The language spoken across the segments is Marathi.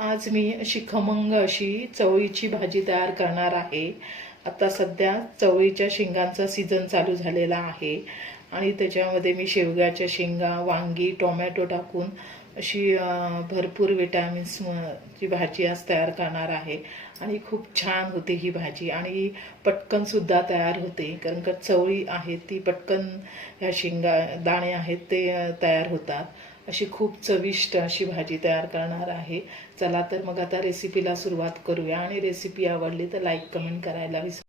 आज मी अशी खमंग अशी चवळीची भाजी तयार करणार आहे. आता सध्या चवळीच्या शेंगांचा सीझन चालू झालेला आहे. आणि त्याच्यामध्ये मी शेवग्याच्या शेंगा वांगी टोमॅटो टाकून अशी भरपूर विटॅमिन्स ची भाजी आज तयार करणार आहे. आणि खूप छान होते ही भाजी. आणि पटकन सुद्धा तयार होते. कारण का चवळी आहे ती पटकन ह्या शेंगा दाणे आहेत ते तयार होतात. अशी खूप चविष्ट अशी भाजी तयार करणार आहे. चला तर मग आता रेसिपीला सुरुवात करूया. आणि रेसिपी आवडली तर लाईक कमेंट करायला विसरू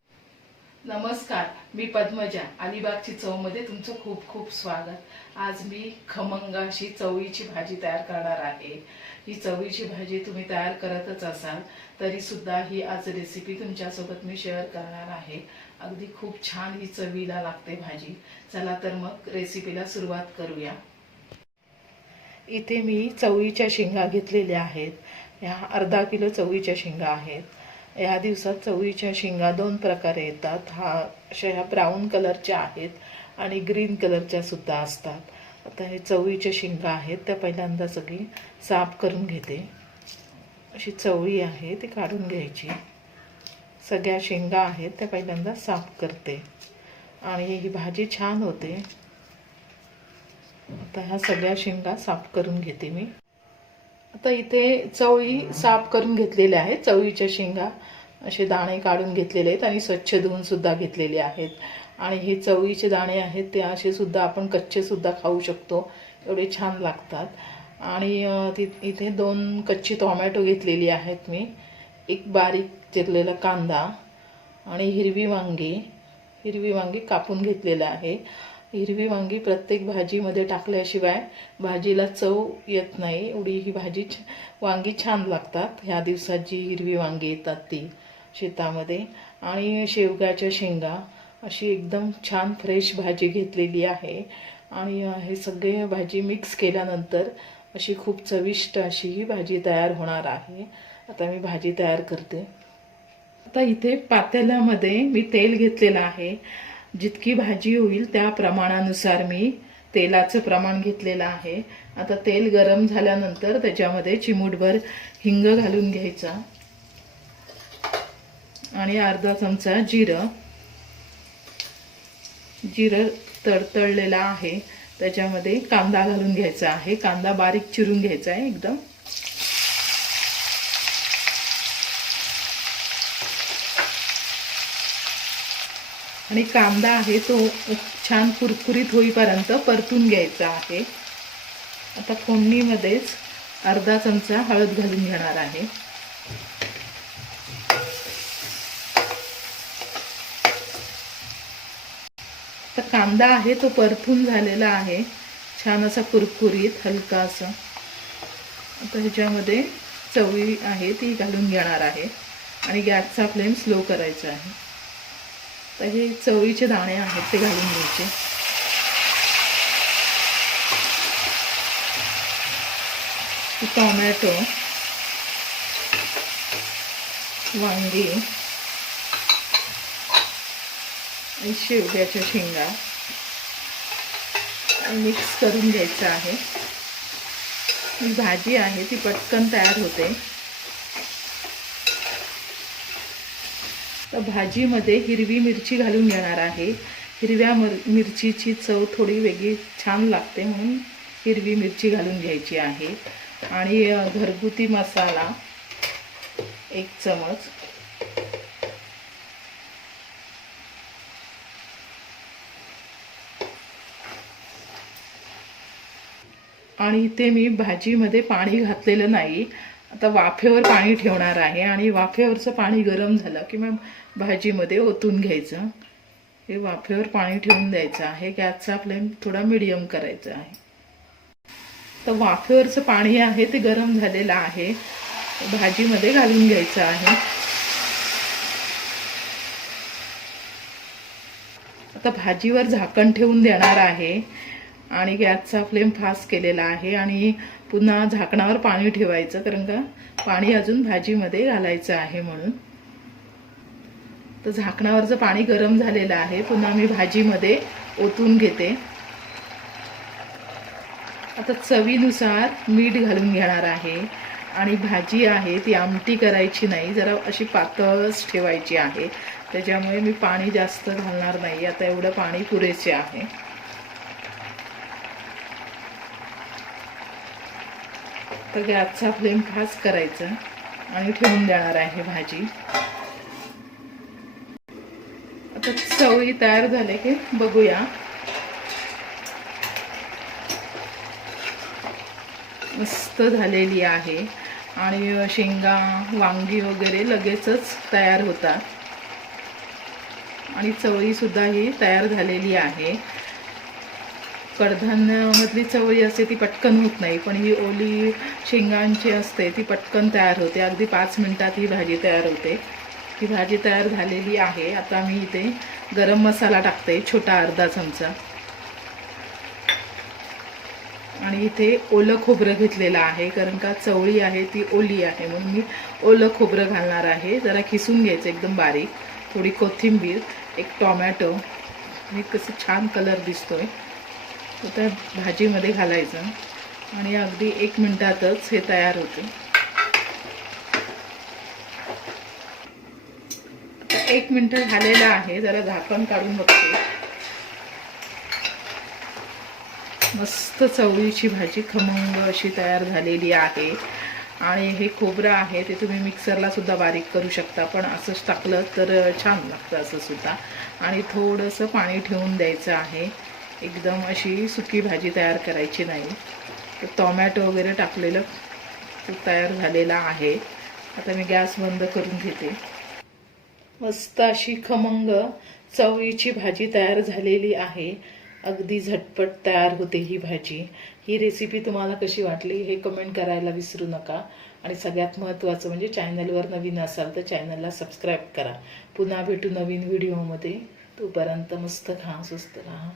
नमस्कार मी पद्मजा. अलिबागची चवमध्ये तुमचं खूप खूप स्वागत. आज मी खमंग अशी चवळीची भाजी तयार करणार आहे. ही चवळीची भाजी तुम्ही तयार करतच असाल तरी सुद्धा ही आज रेसिपी तुमच्यासोबत मी शेअर करणार आहे. अगदी खूप छान ही चवीला लागते भाजी. चला तर मग रेसिपीला सुरुवात करूया. इथे मी चवळीच्या शेंगा घेतलेल्या आहेत. ह्या अर्धा किलो चवळीच्या शेंगा आहेत. ह्या दिवसात चवळीच्या शेंगा दोन प्रकारे येतात. हा अशा ह्या ब्राऊन कलरच्या आहेत आणि ग्रीन कलरच्या सुद्धा असतात. आता हे चवळीच्या शेंगा आहेत. त्या पहिल्यांदा सगळी साफ करून घेते. अशी चवळी आहे ती काढून घ्यायची. सगळ्या शेंगा आहेत त्या पहिल्यांदा साफ करते. आणि ही भाजी छान होते. आता ह्या सगळ्या शेंगा साफ करून घेते मी. आता इथे चवळी साफ करून घेतलेल्या आहेत. चवळीच्या शेंगा असे दाणे काढून घेतलेले आहेत आणि स्वच्छ धुवून सुद्धा घेतलेले आहेत. आणि हे चवळीचे दाणे आहेत ते असे सुद्धा आपण कच्चे सुद्धा खाऊ शकतो. एवढे छान लागतात. आणि ति इथे दोन कच्ची टोमॅटो घेतलेली आहेत मी. एक बारीक चिरलेला कांदा आणि हिरवी वांगी. हिरवी वांगी कापून घेतलेलं आहे. हिरवी वांगी प्रत्येक भाजीमध्ये टाकल्याशिवाय भाजीला चव येत नाही. एवढी ही भाजी छ- वांगी छान लागतात. ह्या दिवसात जी हिरवी वांगी येतात ती शेतामध्ये. आणि शेवग्याच्या शेंगा अशी एकदम छान फ्रेश भाजी घेतलेली आहे. आणि हे सगळे भाजी मिक्स केल्यानंतर अशी खूप चविष्ट अशी ही भाजी तयार होणार आहे. आता मी भाजी तयार करते. आता इथे पातेल्यामध्ये मी तेल घेतलेलं आहे. जितकी भाजी होईल त्या प्रमाणानुसार मी तेलाचं प्रमाण घेतलेलं आहे. आता तेल गरम झाल्यानंतर त्याच्यामध्ये चिमूटभर हिंग घालून घ्यायचा. आणि अर्धा चमचा जिरं. जिरं तडतडलेलं आहे. त्याच्यामध्ये कांदा घालून घ्यायचा आहे. कांदा बारीक चिरून घ्यायचा आहे एकदम. आणि कांदा आहे तो छान कुरकुरीत होईपर्यंत परतून घ्यायचा आहे. आता फोडणीमध्येच अर्धा चमचा हळद घालून घेणार आहे. तर कांदा आहे तो परतून झालेला आहे. छान असा कुरकुरीत हलका असा. आता ह्याच्यामध्ये चवळी आहे ती घालून घेणार आहे. आणि गॅसचा फ्लेम स्लो करायचा आहे. तर हे चवळीचे दाणे आहेत ते घालून घ्यायचे. टोमॅटो वांगी आणि शेवग्याच्या शेंगा मिक्स करून घ्यायचं आहे. ही भाजी आहे ती पटकन तयार होते. तर भाजीमध्ये हिरवी मिरची घालून घेणार आहे. हिरव्या मिर मिरचीची चव थोडी वेगळी छान लागते म्हणून हिरवी मिरची घालून घ्यायची आहे. आणि घरगुती मसाला एक चमच. आणि इथे मी भाजीमध्ये पाणी घातलेलं नाही. आता वाफेवर पाणी ठेवणार आहे आणि वाफेवरचं पाणी गरम झालं की मग भाजीमध्ये ओतून घ्यायचं. हे वाफेवर पाणी ठेवून द्यायचं आहे. गॅसचा फ्लेम थोडा मिडियम करायचा आहे. तर वाफेवरचं पाणी आहे ते गरम झालेलं आहे. भाजीमध्ये घालून घ्यायचं आहे. आता भाजीवर झाकण ठेवून देणार आहे. आणि गॅसचा फ्लेम फास्ट केलेला आहे आणि पुन्हा झाकणावर पाणी ठेवायचं कारण का पाणी अजून भाजीमध्ये घालायचं आहे म्हणून. तर झाकणावरचं पाणी गरम झालेलं आहे पुन्हा मी भाजीमध्ये ओतून घेते. आता चवीनुसार मीठ घालून घेणार आहे आणि भाजी आहे ती आमटी करायची नाही जरा अशी पातळच ठेवायची आहे. त्याच्यामुळे मी पाणी जास्त घालणार नाही आता एवढं पाणी पुरेसे आहे. तर गॅसचा फ्लेम खास करायचा आणि ठेवून देणार आहे भाजी. आता चवळी तयार झाले की बघूया. मस्त झालेली आहे. आणि शेंगा वांगी वगैरे लगेचच तयार होतात. आणि चवळी सुद्धा ही तयार झालेली आहे. कडधान्यामधली चवळी असते ती पटकन होत नाही पण ही ओली शेंगांची असते ती पटकन तयार होते. अगदी पाच मिनिटात ही भाजी तयार होते. ही भाजी तयार झालेली आहे. आता मी इथे गरम मसाला टाकते छोटा अर्धा चमचा. आणि इथे ओलं खोबरं घेतलेलं आहे कारण का चवळी आहे ती ओली आहे. म्हणून मी ओलं खोबरं घालणार आहे. जरा खिसून घ्यायचं एकदम बारीक. थोडी कोथिंबीर एक टॉमॅटो. हे कसं छान कलर दिसतोय. तर त्या भाजीमध्ये घालायचं. आणि अगदी एक मिनटातच हे तयार होते. आता एक मिनटं झालेलं आहे जरा झाकण काढून बघते. मस्त चवळीची भाजी खमंग अशी तयार झालेली आहे. आणि हे खोबरं आहे ते तुम्ही मिक्सरला सुद्धा बारीक करू शकता पण असंच टाकलं तर छान लागतं असं सुद्धा. आणि थोडंसं पाणी ठेवून द्यायचं आहे. एकदम अशी सुकी भाजी तयार करायची नाही. तर टोमॅटो वगैरे टाकलेलं तयार झालेलं आहे. आता मी गॅस बंद करून घेते. मस्त अशी खमंग चवळीची भाजी तयार झालेली आहे. अगदी झटपट तयार होते ही भाजी. ही रेसिपी तुम्हाला कशी वाटली हे कमेंट करायला विसरू नका. आणि सगळ्यात महत्त्वाचं म्हणजे चॅनलवर नवीन असाल तर चॅनलला सबस्क्राईब करा. पुन्हा भेटू नवीन व्हिडिओमध्ये तोपर्यंत मस्त खा स्वस्त राहा.